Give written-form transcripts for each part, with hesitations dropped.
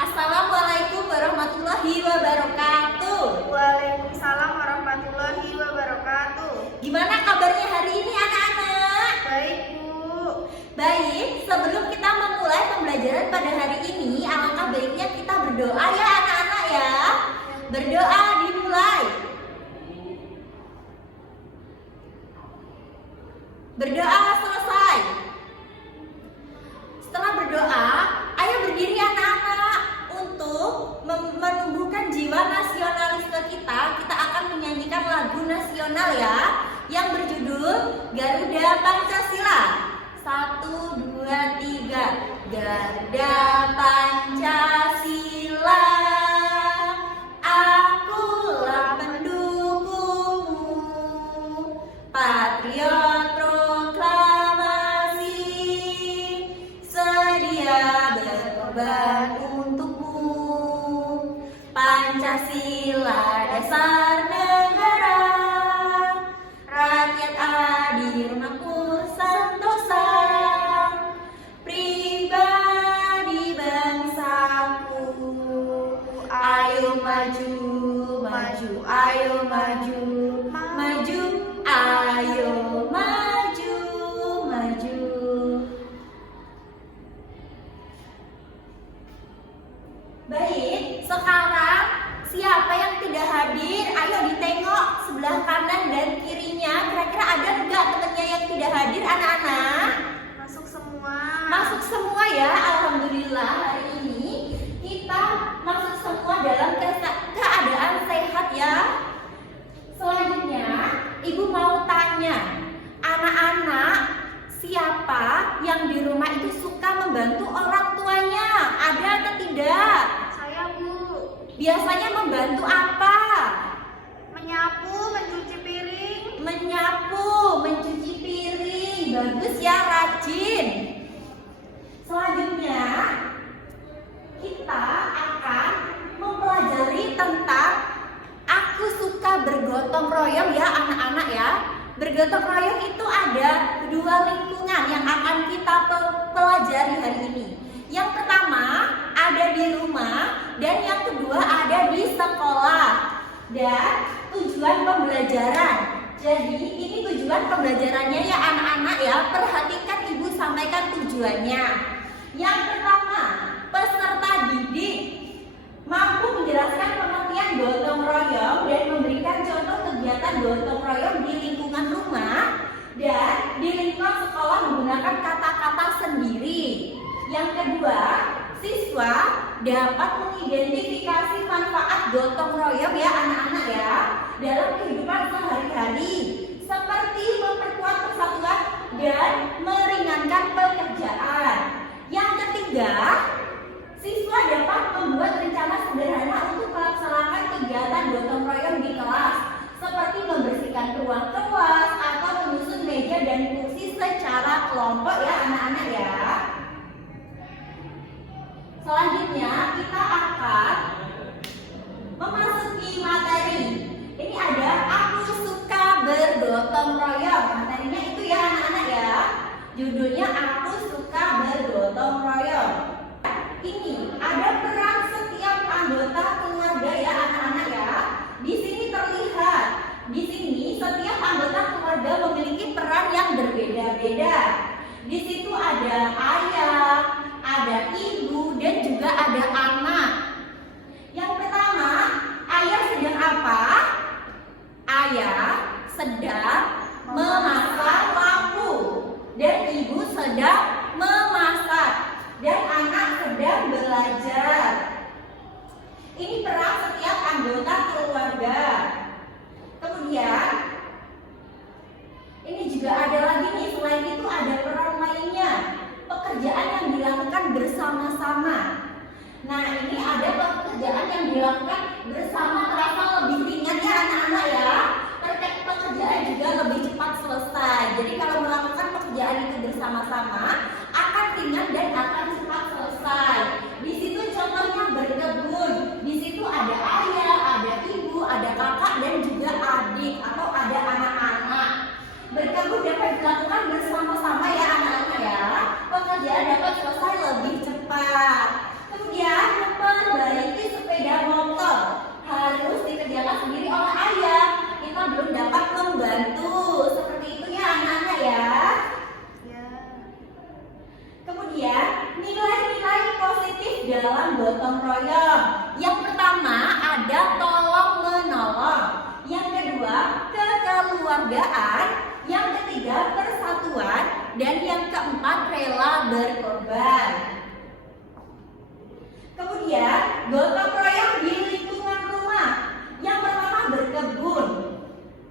Assalamualaikum warahmatullahi wabarakatuh. Waalaikumsalam warahmatullahi wabarakatuh. Gimana kabarnya hari ini anak-anak? Baik, Bu. Baik, sebelum kita memulai pembelajaran pada hari ini, alangkah baiknya kita berdoa ya anak-anak ya. Berdoa dimulai. Berdoa selesai. Setelah berdoa, ayo berdiri anak-anak. Untuk menumbuhkan jiwa nasionalisme kita akan menyanyikan lagu nasional ya, yang berjudul Garuda Pancasila. 1, 2, 3. Garuda Pancasila, akulah pendukungmu, patriot proklamasi, sedia berkorban untukmu. Pancasila dasar negara, rakyat adil makmur sentosa, pribadi bangsaku. Ayo maju, maju, ayo maju, maju, ayo maju, maju. Baik, sekarang siapa yang tidak hadir? Ayo ditengok sebelah kanan dan kirinya. Kira-kira ada enggak temannya yang tidak hadir anak-anak? Masuk semua. Masuk semua ya, alhamdulillah hari ini kita masuk semua dalam keadaan sehat ya. Selanjutnya, Ibu mau tanya, anak-anak siapa yang di rumah itu suka membantu orang tuanya? Ada atau tidak? Saya, Bu. Biasanya membantu apa? Menyapu, mencuci piring. Menyapu, mencuci piring. Bagus ya, rajin. Selanjutnya, kita akan mempelajari tentang aku suka bergotong royong ya anak-anak ya. Bergotong royong itu ada dua lingkungan yang akan kita pelajari hari ini. Yang pertama ada di rumah dan yang kedua ada di sekolah. Dan tujuan pembelajaran. Jadi ini tujuan pembelajarannya ya anak-anak ya. Perhatikan Ibu sampaikan tujuannya. Yang pertama, peserta didik mampu menjelaskan pengertian gotong royong dan memberikan contoh kegiatan gotong royong di lingkungan rumah dan di lingkungan sekolah menggunakan kata-kata sendiri. Yang kedua, siswa dapat mengidentifikasi manfaat gotong royong ya anak-anak ya dalam kehidupan sehari-hari seperti memperkuat persatuan dan meringankan pekerjaan. Yang ketiga, siswa dapat membuat rencana sederhana untuk melaksanakan kegiatan gotong royong di kelas seperti membersihkan ruang kelas atau menyusun meja dan kursi secara kelompok ya anak-anak ya. Selanjutnya kita akan memasuki materi. Ini ada aku suka bergotong royong. Materinya itu ya anak-anak ya. Judulnya aku suka bergotong royong. Ini ada peran setiap anggota keluarga ya anak-anak ya. Di sini terlihat, di sini setiap anggota keluarga memiliki peran yang berbeda-beda. Di situ ada ayah, ada ibu, dan juga ada anak. Yang pertama, ayah sedang apa? Ayah sedang memasang lampu dan ibu sedang memasak dan anak sedang belajar. Ini peran setiap anggota keluarga. Kemudian ini juga ada lagi nih, selain itu ada peran lainnya, pekerjaan yang dilakukan bersama-sama. Nah ini ada pekerjaan yang dilakukan bersama terasa lebih ringan ya anak-anak ya. Pekerjaan juga lebih cepat selesai. Jadi kalau melakukan pekerjaan itu bersama-sama akan ringan dan akan cepat selesai. Di situ contohnya berkebun. Di situ ada ayah, ada ibu, ada kakak dan juga adik atau ada anak-anak. Berkebun dapat dilakukan bersama-sama ya anak-anak ya. Pekerjaan dapat selesai lebih cepat. Kemudian dalam gotong royong. Yang pertama ada tolong menolong, yang kedua kekeluargaan, yang ketiga persatuan, dan yang keempat rela berkorban. Kemudian gotong royong di lingkungan rumah. Yang pertama berkebun.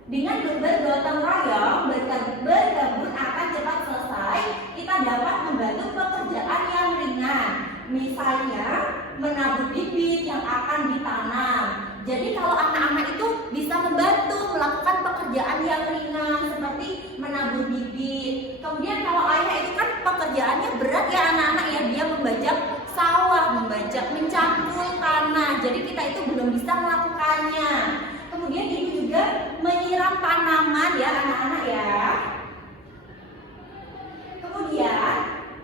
Dengan bergotong royong, berkebun akan cepat selesai. Kita dapat membantu pekerjaan yang ringan. Misalnya menabur bibit yang akan ditanam. Jadi kalau anak-anak itu bisa membantu melakukan pekerjaan yang ringan seperti menabur bibit. Kemudian kalau ayah itu kan pekerjaannya berat ya anak-anak ya, dia membajak sawah, mencangkul tanah. Jadi kita itu belum bisa melakukannya. Kemudian ibu juga menyiram tanaman ya anak-anak ya. Kemudian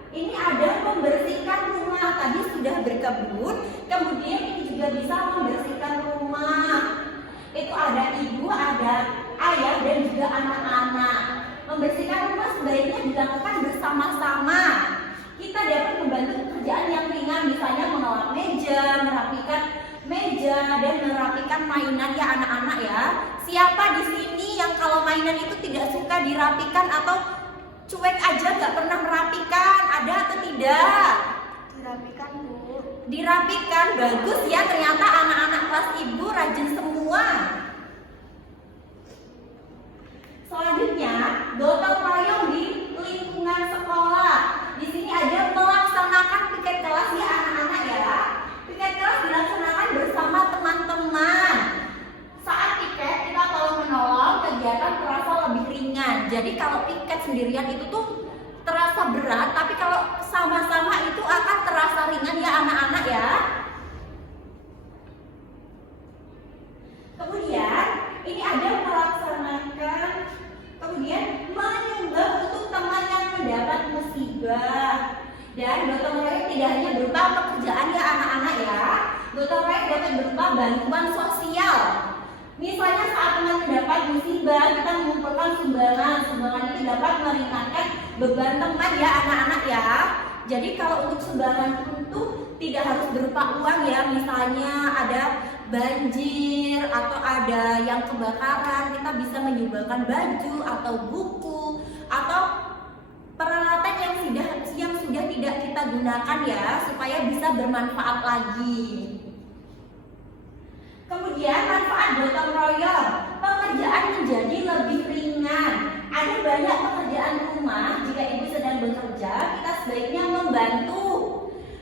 ini ada membersihkan rumah. Tadi sudah berkebun, kemudian ini juga bisa membersihkan rumah. Itu ada ibu, ada ayah, dan juga anak-anak. Membersihkan rumah sebaiknya dilakukan bersama-sama. Kita dapat membantu pekerjaan yang ringan, misalnya mengelap meja, merapikan meja, dan merapikan mainan ya anak-anak ya. Siapa di sini yang kalau mainan itu tidak suka dirapikan atau cuek aja nggak pernah merapikan? Ada atau tidak? Dirapikan, Bu. Dirapikan, bagus ya, ternyata anak-anak kelas ibu rajin semua. Selanjutnya, gotong royong di lingkungan sekolah. Di sini ada melaksanakan piket kelas ya anak-anak ya. Piket kelas dilaksanakan bersama teman-teman. Saat piket kita tolong menolong, kegiatan terasa lebih ringan. Jadi kalau piket sendirian itu tuh terasa berat, tapi kalau sama-sama itu akan terasa ringan ya anak-anak ya. Kemudian ini ada melaksanakan, kemudian menyumbang untuk teman yang mendapat musibah. Dan gotong royong tidak hanya berupa pekerjaan ya anak-anak ya. Gotong royong dapat berupa bantuan sosial. Misalnya saat teman mendapat musibah, kita mengumpulkan sumbangan. Sumbangan itu dapat meringankan beban teman ya anak-anak ya. Jadi kalau untuk sumbangan itu tidak harus berupa uang ya. Misalnya ada banjir atau ada yang kebakaran, kita bisa menyumbangkan baju atau buku atau peralatan yang sudah tidak kita gunakan ya, supaya bisa bermanfaat lagi. Kemudian manfaat gotong royong, pekerjaan menjadi lebih ringan. Ada banyak pekerjaan rumah, jika ibu sedang bekerja, kita sebaiknya membantu.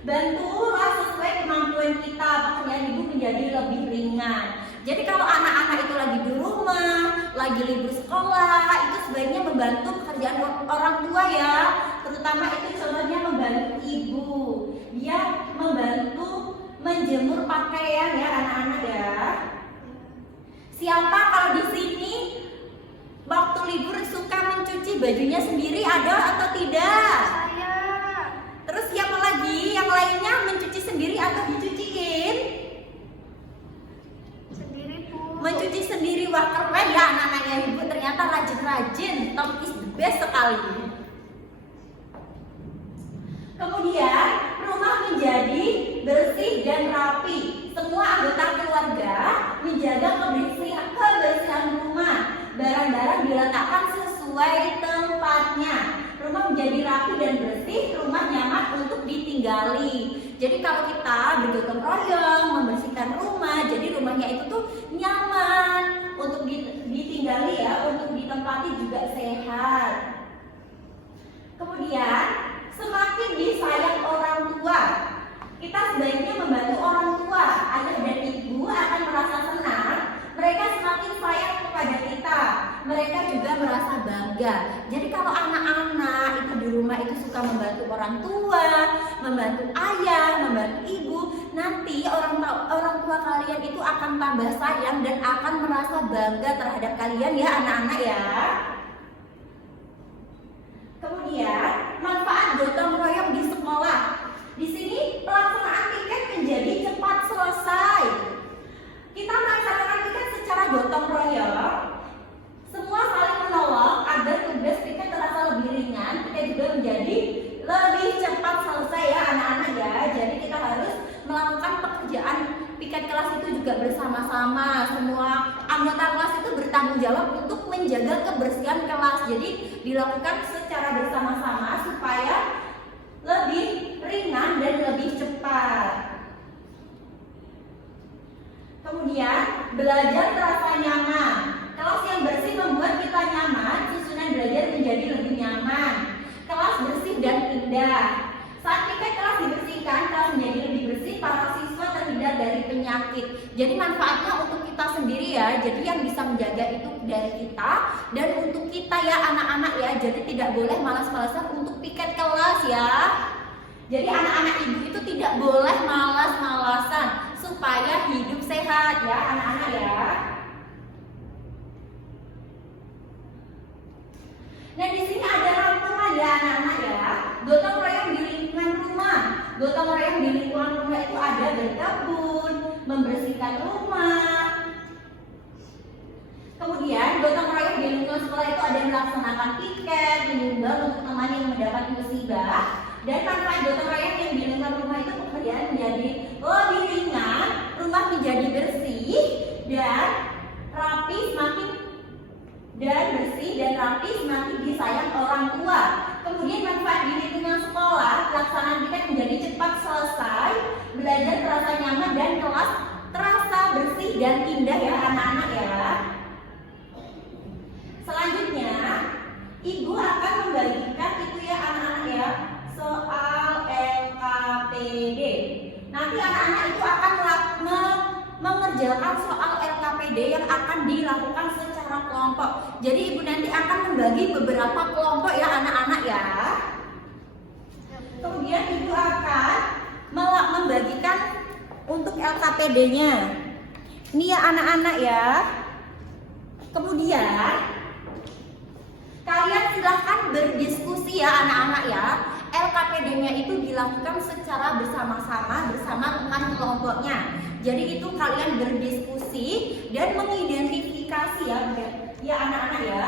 Bantulah sesuai kemampuan kita, pekerjaan ibu menjadi lebih ringan. Jadi kalau anak-anak itu lagi di rumah, lagi libur sekolah, itu sebaiknya membantu pekerjaan orang tua ya. Terutama itu contohnya membantu ibu. Dia membantu menjemur pakaian ya anak-anak ya. Siapa kalau di sini waktu libur suka mencuci bajunya sendiri, ada atau tidak? Saya. Terus siapa lagi? Yang lainnya mencuci sendiri atau dicuciin? Sendiri, Bu. Mencuci sendiri, wah keren ya anak-anaknya ibu, ternyata rajin-rajin, top is the best sekali. Kemudian rumah menjadi bersih dan rapi. Semua anggota keluarga menjaga kebersihan rumah. Barang-barang diletakkan sesuai tempatnya. Rumah menjadi rapi dan bersih, rumah nyaman untuk ditinggali. Jadi kalau kita bergotong royong membersihkan rumah, jadi rumahnya itu tuh nyaman untuk ditinggali ya, untuk ditempati juga sehat. Kemudian semakin disayang orang tua, kita sebaiknya membantu orang tua. Ayah dan ibu akan merasa senang, mereka semakin sayang kepada kita, mereka juga merasa bangga. Jadi kalau anak-anak itu di rumah itu suka membantu orang tua, membantu ayah, membantu ibu, nanti orang tua kalian itu akan tambah sayang dan akan merasa bangga terhadap kalian ya anak-anak ya. Kemudian manfaat gotong royong di sekolah. Di sini pelaksanaan piket menjadi cepat selesai. Kita melaksanakan piket secara gotong royong. Semua saling menolong agar tugas piket terasa lebih ringan. Piket juga menjadi lebih cepat selesai ya anak-anak ya. Jadi kita harus melakukan pekerjaan piket kelas itu juga bersama-sama. Semua anggota kelas itu bertanggung jawab untuk menjaga kebersihan kelas. Jadi dilakukan secara bersama-sama supaya lebih ringan dan lebih cepat. Kemudian belajar terasa nyaman. Kelas yang bersih membuat kita nyaman, susunan belajar menjadi lebih nyaman. Kelas bersih dan indah. Saat piket kelas dibersihkan, kelas menjadi lebih bersih, para siswa terhindar dari penyakit. Jadi manfaatnya untuk kita sendiri ya. Jadi yang bisa menjaga itu dari kita dan untuk kita ya anak-anak ya. Jadi tidak boleh malas-malasan untuk piket kelas ya. Jadi anak-anak ibu itu tidak boleh malas-malasan supaya hidup sehat ya anak-anak ya. Nah di sini ada rangkuman ya anak-anak ya. Gotong royong di lingkungan rumah. Gotong royong di lingkungan rumah itu ada berkebun, membersihkan rumah. Kemudian gotong royong di lingkungan sekolah itu ada melaksanakan piket, menyumbang untuk teman yang mendapat musibah. Dan manfaat gotong royong yang di lingkungan rumah itu pekerjaan menjadi lebih ringan, rumah menjadi bersih dan rapi semakin disayang orang tua. Kemudian manfaat di lingkungan sekolah, pelaksanaan piket menjadi cepat selesai, belajar terasa nyaman dan kelas terasa bersih dan indah ya anak-anak ya. Selanjutnya, ibu akan membagikan itu ya anak-anak ya, soal LKPD. Nanti anak-anak itu akan mengerjakan soal LKPD yang akan dilakukan secara kelompok. Jadi ibu nanti akan membagi beberapa kelompok ya anak-anak ya. Kemudian ibu akan membagikan untuk LKPD-nya. Ini ya anak-anak ya. Kemudian kalian silahkan berdiskusi ya anak-anak ya. LKPD-nya itu dilakukan secara bersama-sama bersama teman kelompoknya. Jadi itu kalian berdiskusi dan mengidentifikasi ya anak-anak ya.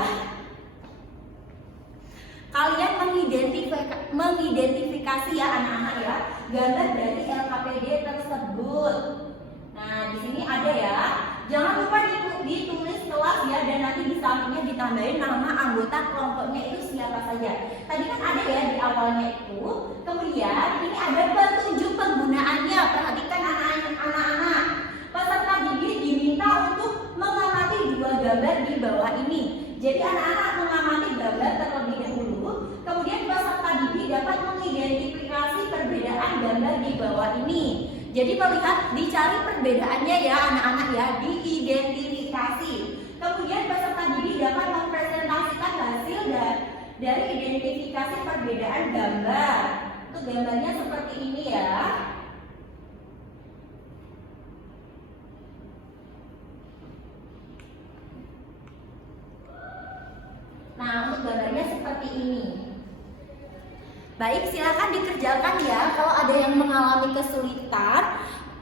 Kalian mengidentifikasi ya anak-anak ya gambar dari LKPD tersebut. Nah di sini ada ya. Jangan lupa ditulis kelas ya dan nanti di sampingnya ditambahin nama anggota kelompoknya itu siapa saja. Tadi kan ada ya di awalnya itu. Kemudian ini ada petunjuk penggunaannya. Perhatikan anak-anak. Peserta didik diminta untuk mengamati dua gambar di bawah ini. Jadi anak-anak mengamati gambar terlebih dahulu. Kemudian peserta didik dapat mengidentifikasi perbedaan gambar di bawah ini. Jadi melihat, dicari perbedaannya ya anak-anak ya, diidentifikasi. Kemudian peserta didik dapat mempresentasikan hasil dari identifikasi perbedaan gambar. Untuk gambarnya seperti ini ya. Nah, untuk gambarnya seperti ini. Baik, silakan dikerjakan ya. Kalau ada yang mengalami kesulitan,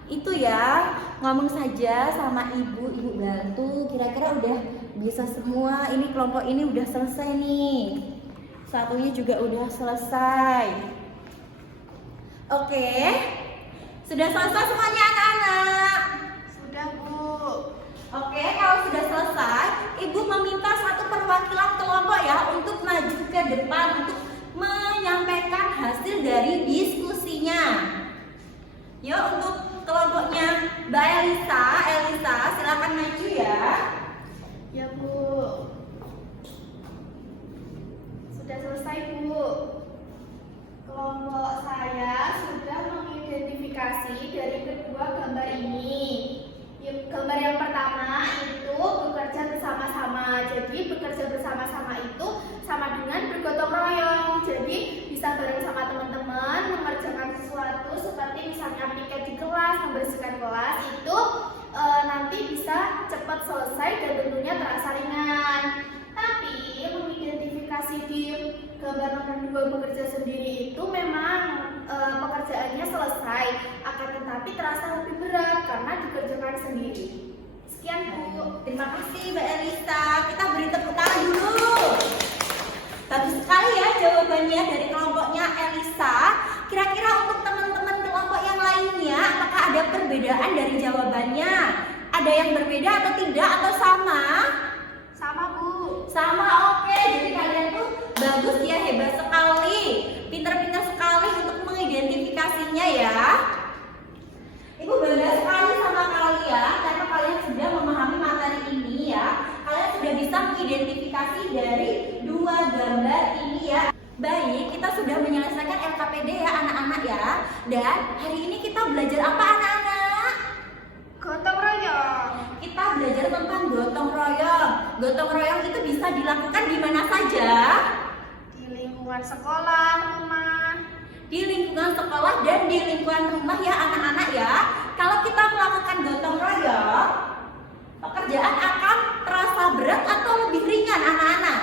itu ya ngomong saja sama ibu bantu. Kira-kira udah bisa semua. Ini kelompok ini udah selesai nih. Satunya juga udah selesai. Oke, sudah selesai semuanya anak-anak? Sudah, Bu. Oke, kalau sudah selesai, ibu meminta satu perwakilan kelompok ya untuk maju ke depan untuk menyampaikan hasil dari diskusinya. Yuk untuk kelompoknya Mbak Elisa silakan maju ya. Ya, Bu. Sudah selesai, Bu. Kelompok saya sudah mengidentifikasi dari kedua gambar ini. Gambar yang pertama itu bekerja bersama-sama. Jadi bekerja bersama-sama itu sama dengan bergotong royong. Jadi bisa bareng sama teman-teman mengerjakan sesuatu seperti misalnya piket di kelas, membersihkan kelas itu nanti bisa cepat selesai dan tentunya terasa ringan. Tapi mengidentifikasi di gambar nomor 2 bekerja sendiri itu memang pekerjaannya selesai, akan tetapi terasa lebih berat karena dikerjakan sendiri. Sekian, Bu. Terima kasih Mbak Elisa. Kita beri tepuk tangan dulu. Bagus sekali ya jawabannya dari kelompoknya Elisa. Kira-kira untuk teman-teman kelompok yang lainnya, apakah perbedaan dari jawabannya? Ada yang berbeda atau tidak atau sama? Sama, Bu. Sama, oke. Jadi kalian tuh bagus ya, hebat sekali. Pintar-pintar sekali untuk mengidentifikasinya ya. Ibu bangga sekali sama kalian karena kalian sudah memahami materi ini ya. Kalian sudah bisa mengidentifikasi dari dua gambar ini ya. Baik, kita sudah menyelesaikan LKPD ya anak-anak ya. Dan hari ini kita belajar apa anak-anak? Gotong royong. Kita belajar tentang gotong royong. Gotong royong itu bisa dilakukan di mana saja? Di lingkungan sekolah, rumah. Di lingkungan sekolah dan di lingkungan rumah ya anak-anak ya. Kalau kita melakukan gotong royong, pekerjaan akan terasa berat atau lebih ringan anak-anak?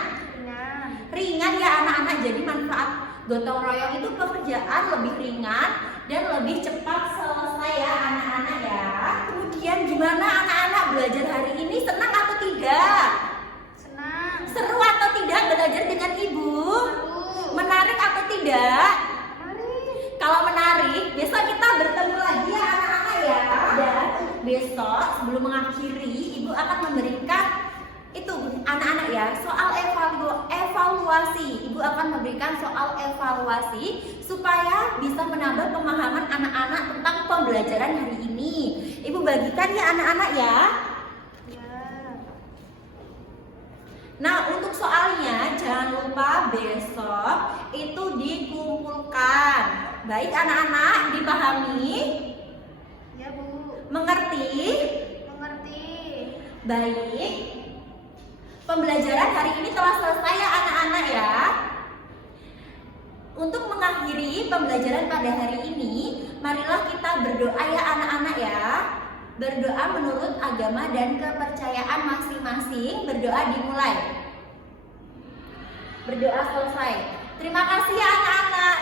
Ringan ya anak-anak. Jadi manfaat gotong royong itu pekerjaan lebih ringan dan lebih cepat selesai ya anak-anak ya. Kemudian gimana anak-anak belajar hari ini, senang atau tidak? Senang. Seru atau tidak belajar dengan ibu? Seru. Menarik atau tidak? Mari. Kalau menarik, besok kita bertemu lagi ya anak-anak ya. Dan besok sebelum mengakhiri, ibu akan memberikan itu anak-anak ya soal evaluasi. Ibu akan memberikan soal evaluasi supaya bisa menambah pemahaman anak-anak tentang pembelajaran hari ini. Ibu bagikan ya anak-anak ya. Ya. Nah, untuk soalnya jangan lupa besok itu dikumpulkan. Baik anak-anak, dipahami? Ya, Bu. Mengerti? Mengerti. Baik. Pembelajaran hari ini telah selesai ya anak-anak ya. Untuk mengakhiri pembelajaran pada hari ini, marilah kita berdoa ya anak-anak ya. Berdoa menurut agama dan kepercayaan masing-masing. Berdoa dimulai. Berdoa selesai. Terima kasih ya anak-anak.